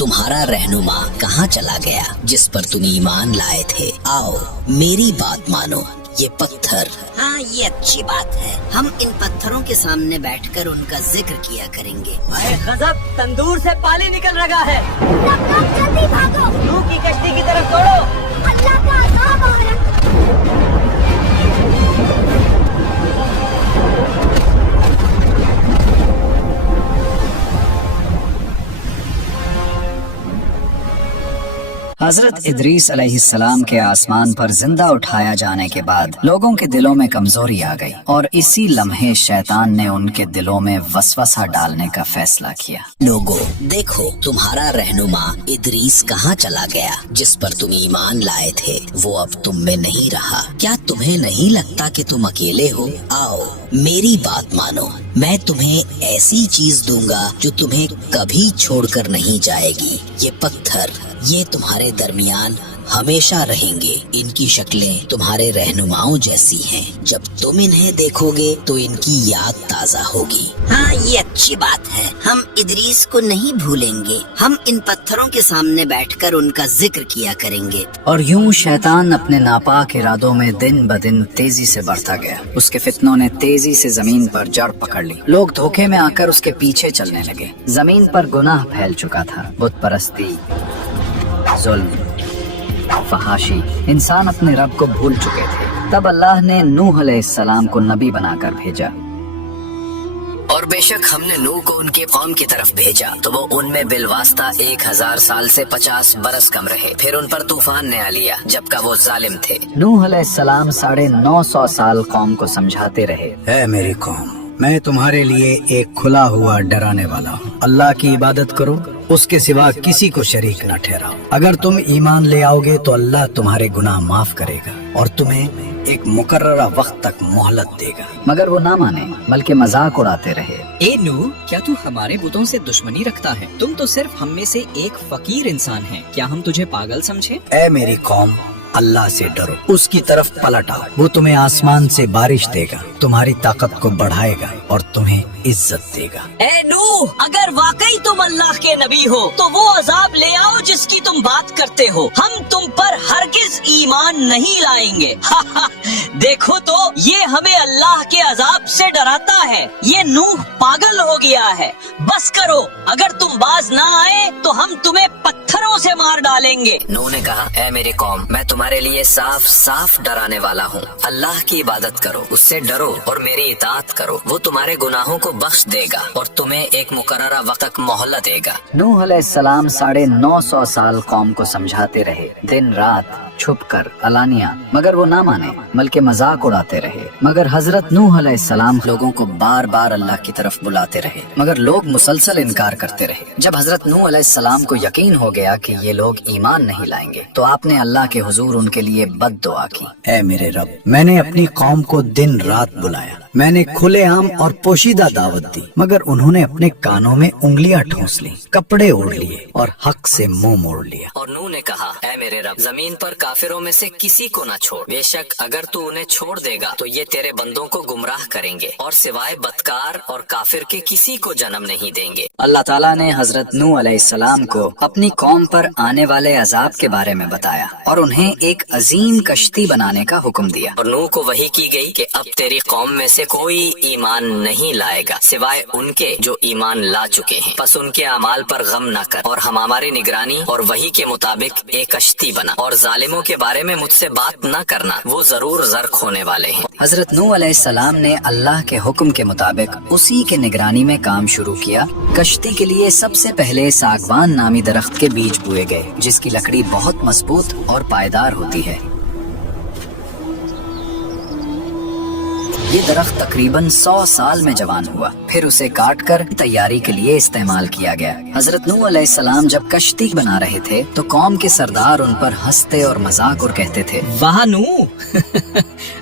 तुम्हारा रहनुमा कहाँ चला गया जिस पर तुम ईमान लाए थे? आओ मेरी बात मानो, ये पत्थर। हाँ, ये अच्छी बात है। हम इन पत्थरों के सामने बैठकर उनका जिक्र किया करेंगे। अरे गजब, तंदूर से पानी निकल रहा है। सब लोग जल्दी भागो, नूह की कश्ती की तरफ दौड़ो। अल्लाह का अज़ाब आ रहा है। हजरत इदरीस अलैहिस्सलाम के आसमान पर जिंदा उठाया जाने के बाद लोगों के दिलों में कमजोरी आ गई और इसी लम्हे शैतान ने उनके दिलों में वसवसा डालने का फैसला किया। लोगों देखो, तुम्हारा रहनुमा इदरीस कहाँ चला गया जिस पर तुम ईमान लाए थे? वो अब तुम में नहीं रहा। क्या तुम्हें नहीं लगता कि तुम अकेले हो? आओ मेरी बात मानो, मैं तुम्हें ऐसी चीज दूंगा जो तुम्हें कभी छोड़कर नहीं जाएगी। ये पत्थर, ये तुम्हारे दरमियान हमेशा रहेंगे। इनकी शक्लें तुम्हारे रहनुमाओं जैसी हैं। जब तुम इन्हें देखोगे तो इनकी याद ताज़ा होगी। हाँ, ये अच्छी बात है। हम इदरीस को नहीं भूलेंगे। हम इन पत्थरों के सामने बैठकर उनका जिक्र किया करेंगे। और यूं शैतान अपने नापाक इरादों में दिन ब दिन तेजी से बढ़ता गया। उसके फितनों ने तेजी से जमीन पर जड़ पकड़ ली। लोग धोखे में आकर उसके पीछे चलने लगे। जमीन पर गुनाह फैल चुका था। बुत परस्ती, जुल्म, फहाशी, इंसान अपने रब को भूल चुके थे। तब अल्लाह ने नूह अलैहिस्सलाम को नबी बनाकर भेजा। और बेशक हमने नूह को उनके कौम की तरफ भेजा तो वो उनमें बिलवास्ता 1000 साल से 50 बरस कम रहे। फिर उन पर तूफान ने आ लिया जबकि वो जालिम थे। नूह अलैहिस्सलाम 950 साल कौम को समझाते रहे, है मेरी कौम, मैं तुम्हारे लिए एक खुला हुआ डराने वाला हूँ। अल्लाह की इबादत करो, उसके सिवा किसी को शरीक न ठहराओ। अगर तुम ईमान ले आओगे तो अल्लाह तुम्हारे गुनाह माफ करेगा और तुम्हें एक मुकर्ररा वक्त तक मोहलत देगा। मगर वो ना माने बल्कि मजाक उड़ाते रहे। ए नूह, क्या तू हमारे बुतों से दुश्मनी रखता है? तुम तो सिर्फ हम में से एक फकीर इंसान हैं। क्या हम तुझे पागल समझे? ऐ मेरी कौम, अल्लाह से डरो, उसकी तरफ पलट आओ। वो तुम्हें आसमान से बारिश देगा, तुम्हारी ताकत को बढ़ाएगा और तुम्हें इज्जत देगा। ए नूह, अगर वाकई तुम अल्लाह के नबी हो तो वो अजाब ले आओ जिसकी तुम बात करते हो। हम तुम पर हरगिज ईमान नहीं लाएंगे। देखो तो, ये हमें अल्लाह के अजाब से डराता है। ये नूह पागल हो गया है। बस करो, अगर तुम बाज ना आए तो हम तुम्हें पत्थरों से मार डालेंगे। नूह ने कहा, ऐ मेरी कौम, मैं तुम्हारे लिए साफ साफ डराने वाला हूँ। अल्लाह की इबादत करो, उससे डरो और मेरी इताअत करो। वो तुम्हारे गुनाहों को बख्श देगा और तुम्हें एक मुकर्ररा वक्त तक मोहलत देगा। नूह अलैहिस्सलाम 950 साल कौम को समझाते रहे, दिन रात, छुप कर, अलानिया, मगर वो ना माने बल्कि मजाक उड़ाते रहे। मगर हजरत नूह अलैहिस्सलाम लोगों को बार बार अल्लाह की तरफ बुलाते रहे, मगर लोग मुसलसल इनकार करते रहे। जब हजरत नूह अलैहिस्सलाम को यकीन हो गया कि ये लोग ईमान नहीं लाएंगे तो आपने अल्लाह के हुजूर उनके लिए बद दुआ की। ऐ मेरे रब, मैंने अपनी कौम को दिन रात बुलाया, मैंने खुलेआम और पोशीदा दावत दी, मगर उन्होंने अपने कानों में उंगलियां ठूंस ली, कपड़े ओढ़ लिए और हक से मुंह मोड़ लिया। और नूह ने कहा, ऐ मेरे रब, जमीन पर काफिरों में से किसी को न छोड़। बेशक अगर तू उन्हें छोड़ देगा तो ये तेरे बंदों को गुमराह करेंगे और सिवाय बदकार और काफिर के किसी को जन्म नहीं देंगे। अल्लाह ताला ने हजरत नूह अलैहिस्सलाम को अपनी कौम पर आने वाले अजाब के बारे में बताया और उन्हें एक अजीम कश्ती बनाने का हुक्म दिया। और नूह को वही की गई कि अब तेरी कौम में से कोई ईमान नहीं लाएगा सिवाय उनके जो ईमान ला चुके हैं। बस उनके अमाल पर गम न कर और हम हमारी निगरानी और वही के मुताबिक एक कश्ती बना। और जालिमों के बारे में मुझसे बात न करना, वो जरूर गर्क होने वाले हैं। हजरत नूह अलैहिस्सलाम ने अल्लाह के हुक्म के मुताबिक उसी के निगरानी में काम शुरू किया। कश्ती के लिए सबसे पहले सागवान नामी दरख्त के बीज बोए गए, जिसकी लकड़ी बहुत मजबूत और पायदार होती है। ये दरख्त तकरीबन 100 साल में जवान हुआ, फिर उसे काट कर तैयारी के लिए इस्तेमाल किया गया। हजरत नूह अलैहिस्सलाम जब कश्ती बना रहे थे तो कौम के सरदार उन पर हंसते और मजाक और कहते थे, वाह नूह,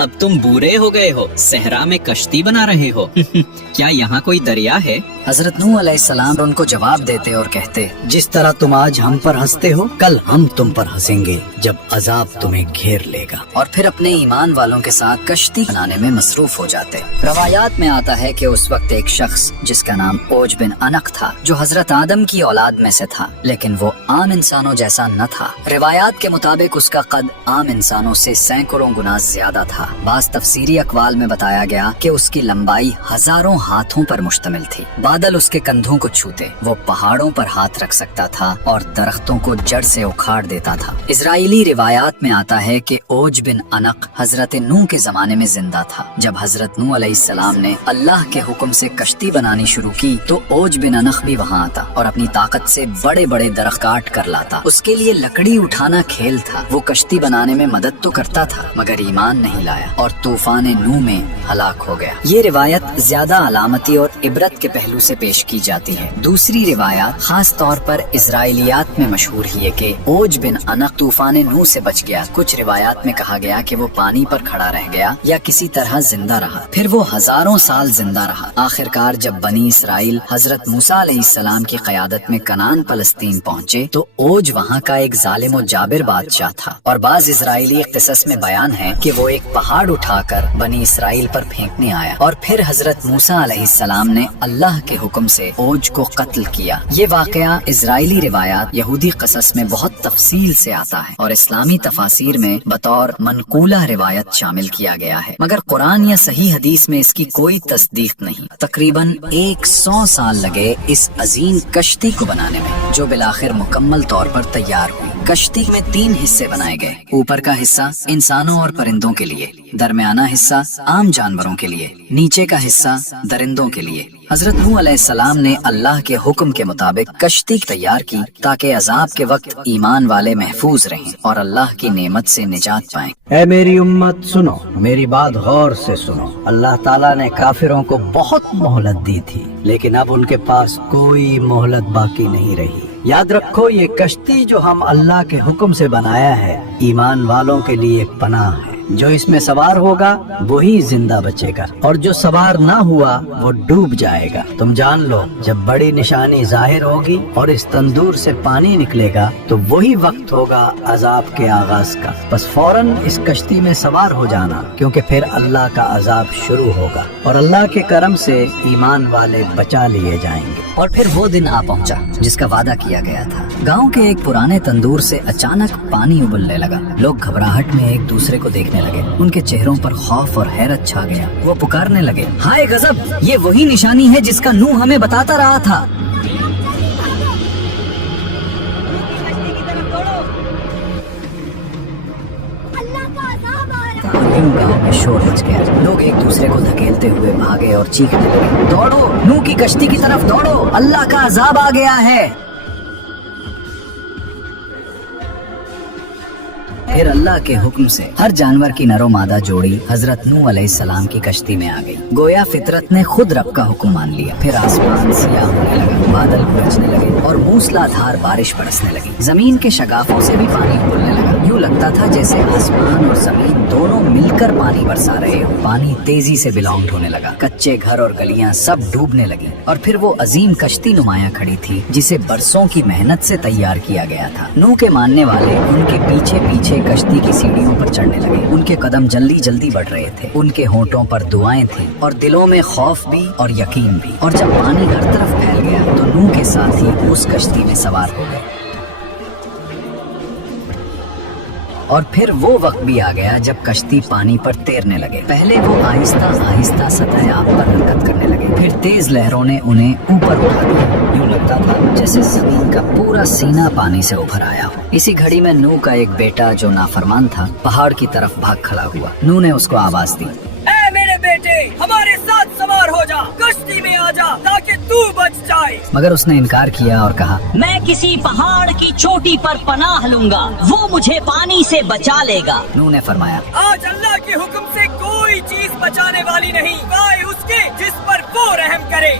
अब तुम बूढ़े हो गए हो, सहरा में कश्ती बना रहे हो। क्या यहाँ कोई दरिया है? हजरत नूह अलैहिस्सलाम उनको जवाब देते और कहते, जिस तरह तुम आज हम पर हंसते हो, कल हम तुम पर हंसेंगे जब अजाब तुम्हें घेर लेगा। और फिर अपने ईमान वालों के साथ कश्ती बनाने में मसरूफ हो जाते। रवायात में आता है कि उस वक्त एक शख्स जिसका नाम ओज बिन अनक था, जो हजरत आदम की औलाद में से था, लेकिन वो आम इंसानों जैसा न था। रिवायात के मुताबिक उसका कद आम इंसानों से सैकड़ों गुना ज्यादा था। बास तफसीरी अकवाल में बताया गया कि उसकी लंबाई हजारों हाथों पर मुश्तमिल थी। बादल उसके कंधों को छूते, वो पहाड़ों पर हाथ रख सकता था और दरख्तों को जड़ से उखाड़ देता था। इजराइली रिवायात में आता है कि ओज बिन अनक हजरत नूह के जमाने में जिंदा था। जब हजरत नूह अलैहिस्सलाम ने अल्लाह के हुक्म से कश्ती बनानी शुरू की तो ओज बिन अनक भी वहाँ आता और अपनी ताकत से बड़े बड़े दरख्त काट कर लाता। उसके लिए लकड़ी उठाना खेल था। वो कश्ती बनाने में मदद तो करता था मगर ईमान नहीं लाया और तूफान नूह में हलाक हो गया। ये रिवायत ज्यादा अलामती और इबरत के पहलू से पेश की जाती है। दूसरी रिवायत खास तौर पर इजराइलियात में मशहूर है कि ओज बिन अनक तूफान नूह से बच गया। कुछ रिवायात में कहा गया कि वो पानी पर खड़ा रह गया या किसी तरह जिंदा रहा। फिर वो हजारों साल जिंदा रहा। आखिरकार जब बनी इसराइल हजरत मूसा अलैहिस्सलाम की क़यादत में कनान फलस्तीन पहुँचे तो ओज वहाँ का एक जालिम और जाबिर बादशाह था। और बाज इजराइली क़िसस में बयान है कि वो एक पहाड़ उठाकर बनी इसराइल पर फेंकने आया और फिर हजरत मूसा अलैहिस्सलाम ने अल्लाह के हुक्म से ओज को कत्ल किया। ये वाकया इजराइली रिवायात यहूदी क़सस में बहुत तफसील से आता है और इस्लामी तफासिर में बतौर मनकूला रिवायत शामिल किया गया है, मगर कुरान या सही हदीस में इसकी कोई तस्दीक नहीं। तकरीबन 100 साल लगे इस अजीम कश्ती को बनाने में, जो बिलाखिर मुकम्मल तौर पर तैयार हुई। कश्ती में 3 हिस्से बनाए गए। ऊपर का हिस्सा इंसानों और परिंदों के लिए, दरमियाना हिस्सा आम जानवरों के लिए, नीचे का हिस्सा दरिंदों के लिए। हजरत नूह अलैहिस्सलाम ने अल्लाह के हुक्म के मुताबिक कश्ती तैयार की ताकि अजाब के वक्त ईमान वाले महफूज रहें और अल्लाह की नेमत से निजात पाएं। ऐ मेरी उम्मत सुनो, मेरी बात गौर से सुनो। अल्लाह ताला ने काफिरों को बहुत मोहलत दी थी, लेकिन अब उनके पास कोई मोहलत बाकी नहीं रही। याद रखो, ये कश्ती जो हम अल्लाह के हुक्म से बनाया है, ईमान वालों के लिए एक पनाह है। जो इसमें सवार होगा वही जिंदा बचेगा और जो सवार ना हुआ वो डूब जाएगा। तुम जान लो, जब बड़ी निशानी जाहिर होगी और इस तंदूर से पानी निकलेगा तो वही वक्त होगा अजाब के आगाज का। बस फौरन इस कश्ती में सवार हो जाना, क्योंकि फिर अल्लाह का अजाब शुरू होगा और अल्लाह के करम से ईमान वाले बचा लिए जाएंगे। और फिर वो दिन आ पहुंचा जिसका वादा किया गया था। गांव के एक पुराने तंदूर से अचानक पानी उबलने लगा। लोग घबराहट में एक दूसरे को देखने लगे। उनके चेहरों पर खौफ और हैरत छा गया। वो पुकारने लगे, हाय गजब, ये वही निशानी है जिसका नूह हमें बताता रहा था। अल्लाह का अज़ाब आ रहा है। यूं गांव में शोर मच गया। लोग एक दूसरे को धकेलते हुए भागे और चीखने लगे, दौड़ो, नूह की कश्ती की तरफ दौड़ो, अल्लाह का अजाब आ गया है। फिर अल्लाह के हुक्म से हर जानवर की नरो मादा जोड़ी हजरत नूह अलैहिस्सलाम की कश्ती में आ गई। गोया फितरत ने खुद रब का हुक्म मान लिया। फिर आसमान सियाह होने लगा, बादल गरजने लगे और मूसलाधार बारिश बरसने लगी। जमीन के शगाफों से भी पानी उबलने लगा। यूं लगता था जैसे आसमान और जमीन दोनों मिलकर पानी बरसा रहे हो। पानी तेजी से बिलोंग होने लगा। कच्चे घर और गलियां सब डूबने लगी और फिर वो अजीम कश्ती नुमाया खड़ी थी जिसे बरसों की मेहनत से तैयार किया गया था। नूह के मानने वाले उनके पीछे पीछे कश्ती की सीढ़ियों पर चढ़ने लगे। उनके कदम जल्दी जल्दी बढ़ रहे थे। उनके होंठों पर दुआएं थी और दिलों में खौफ भी और यकीन भी। और जब पानी हर तरफ फैल गया तो नूह के साथ ही उस कश्ती में सवार हो गए। और फिर वो वक्त भी आ गया जब कश्ती पानी पर तैरने लगे। पहले वो आहिस्ता आहिस्ता सतह आब पर हरकत करने लगे, फिर तेज लहरों ने उन्हें ऊपर उठा दिया। यूं लगता था जैसे जमीन का पूरा सीना पानी से उभर आया हो। इसी घड़ी में नूह का एक बेटा जो नाफरमान था पहाड़ की तरफ भाग खड़ा हुआ। नूह ने उसको आवाज दी, ऐ मेरे बेटे, हमारे साथ सवार हो जा, कश्ती में आ जा ताकि तू बच जाए। मगर उसने इनकार किया और कहा, मैं किसी पहाड़ की चोटी पर पनाह लूंगा, वो मुझे पानी से बचा लेगा। नूह ने फरमाया, आज अल्लाह के हुक्म से कोई चीज बचाने वाली नहीं, सिवाय उसके जिस पर वो रहम करे।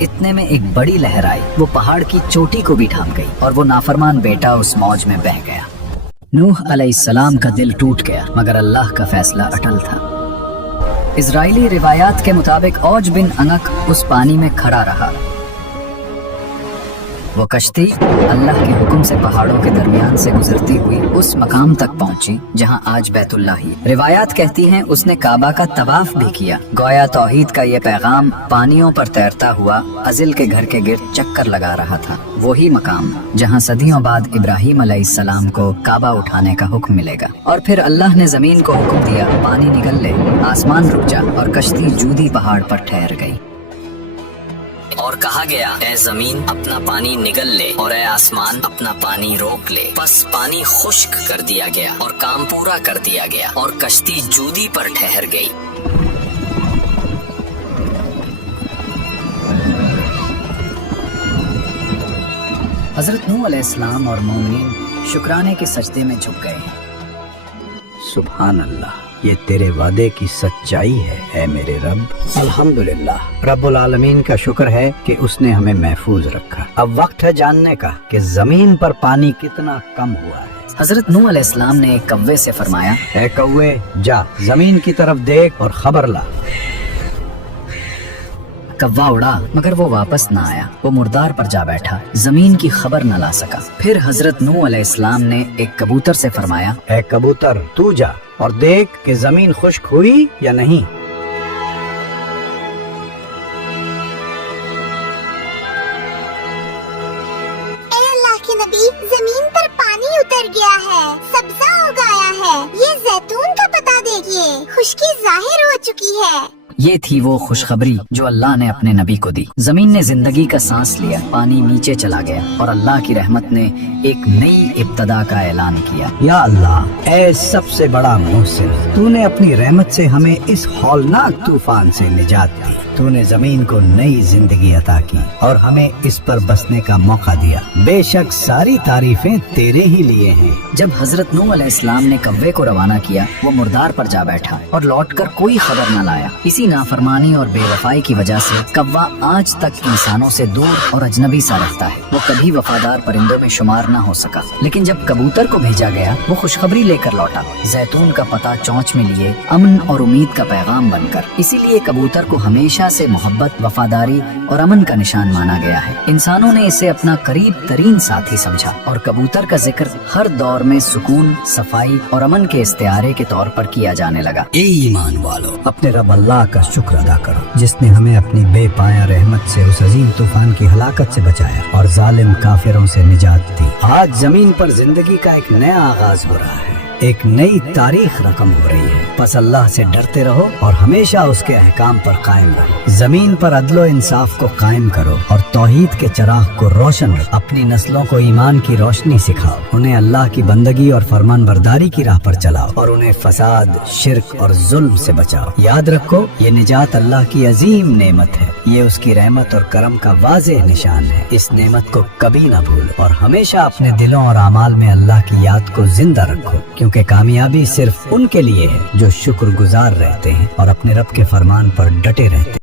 اتنے میں ایک بڑی لہر آئی، وہ پہاڑ کی چوٹی کو بھی ڈھانپ گئی اور وہ نافرمان بیٹا اس موج میں بہہ گیا۔ نوح علیہ السلام کا دل ٹوٹ گیا، مگر اللہ کا فیصلہ اٹل تھا۔ اسرائیلی روایات کے مطابق اوج بن انق اس پانی میں کھڑا رہا۔ وہ کشتی اللہ کے حکم سے پہاڑوں کے درمیان سے گزرتی ہوئی اس مقام تک پہنچی جہاں آج بیت اللہ ہی۔ روایات کہتی ہیں اس نے کعبہ کا طواف بھی کیا، گویا توحید کا یہ پیغام پانیوں پر تیرتا ہوا عزل کے گھر کے گرد چکر لگا رہا تھا، وہی مقام جہاں صدیوں بعد ابراہیم علیہ السلام کو کعبہ اٹھانے کا حکم ملے گا۔ اور پھر اللہ نے زمین کو حکم دیا، پانی نکل لے، آسمان رک جا، اور کشتی جودی پہاڑ پر ٹھہر گئی۔ اور کہا گیا اے زمین اپنا پانی نگل لے اور اے آسمان اپنا پانی روک لے، پس پانی خشک کر دیا گیا اور کام پورا کر دیا گیا اور کشتی جودی پر ٹھہر گئی۔ حضرت نوح علیہ السلام اور مومنین شکرانے کے سجدے میں جھک گئے ہیں۔ سبحان اللہ، یہ تیرے وعدے کی سچائی ہے اے میرے رب۔ الحمدللہ، رب العالمین کا شکر ہے کہ اس نے ہمیں محفوظ رکھا۔ اب وقت ہے جاننے کا کہ زمین پر پانی کتنا کم ہوا ہے۔ حضرت نوح علیہ السلام نے ایک کوے سے فرمایا، اے کوے، جا زمین کی طرف دیکھ اور خبر لا۔ کوا اڑا مگر وہ واپس نہ آیا، وہ مردار پر جا بیٹھا، زمین کی خبر نہ لا سکا۔ پھر حضرت نوح علیہ السلام نے ایک کبوتر سے فرمایا، اے کبوتر، تو جا اور دیکھ کہ زمین خشک ہوئی یا نہیں۔ اے اللہ کے نبی، زمین پر پانی اتر گیا ہے، سبزہ اگایا ہے، یہ زیتون کا پتا دیکھیے، خشکی ظاہر ہو چکی ہے۔ یہ تھی وہ خوشخبری جو اللہ نے اپنے نبی کو دی۔ زمین نے زندگی کا سانس لیا، پانی نیچے چلا گیا اور اللہ کی رحمت نے ایک نئی ابتدا کا اعلان کیا۔ یا اللہ، اے سب سے بڑا محسن، تو نے اپنی رحمت سے ہمیں اس ہولناک طوفان سے نجات دی۔ تو نے زمین کو نئی زندگی عطا کی اور ہمیں اس پر بسنے کا موقع دیا۔ بے شک ساری تعریفیں تیرے ہی لیے ہیں۔ جب حضرت نوح علیہ السلام نے کوے کو روانہ کیا، وہ مردار پر جا بیٹھا اور لوٹ کر کوئی خبر نہ لایا۔ اسی نافرمانی اور بے وفائی کی وجہ سے کوا آج تک انسانوں سے دور اور اجنبی سا رہتا ہے۔ وہ کبھی وفادار پرندوں میں شمار نہ ہو سکا، لیکن جب کبوتر کو بھیجا گیا وہ خوشخبری لے کر لوٹا، زیتون کا پتا چونچ میں لیے، امن اور امید کا پیغام بن کر۔ اسی لیے کبوتر کو ہمیشہ سے محبت، وفاداری اور امن کا نشان مانا گیا ہے۔ انسانوں نے اسے اپنا قریب ترین ساتھی سمجھا اور کبوتر کا ذکر ہر دور میں سکون، صفائی اور امن کے استعارے کے طور پر کیا جانے لگا۔ اے ایمان والو، اپنے رب اللہ کا شکر ادا کرو جس نے ہمیں اپنی بے پایا رحمت سے اس عظیم طوفان کی ہلاکت سے بچایا اور ظالم کافروں سے نجات دی۔ آج زمین پر زندگی کا ایک نیا آغاز ہو رہا ہے، ایک نئی تاریخ رقم ہو رہی ہے۔ پس اللہ سے ڈرتے رہو اور ہمیشہ اس کے احکام پر قائم رہو۔ زمین پر عدل و انصاف کو قائم کرو اور توحید کے چراغ کو روشن رکھو۔ اپنی نسلوں کو ایمان کی روشنی سکھاؤ، انہیں اللہ کی بندگی اور فرمان برداری کی راہ پر چلاؤ اور انہیں فساد، شرک اور ظلم سے بچاؤ۔ یاد رکھو، یہ نجات اللہ کی عظیم نعمت ہے، یہ اس کی رحمت اور کرم کا واضح نشان ہے۔ اس نعمت کو کبھی نہ بھولو اور ہمیشہ اپنے دلوں اور اعمال میں اللہ کی یاد کو زندہ رکھو، کیونکہ کامیابی صرف ان کے لیے ہے جو شکر گزار رہتے ہیں اور اپنے رب کے فرمان پر ڈٹے رہتے ہیں۔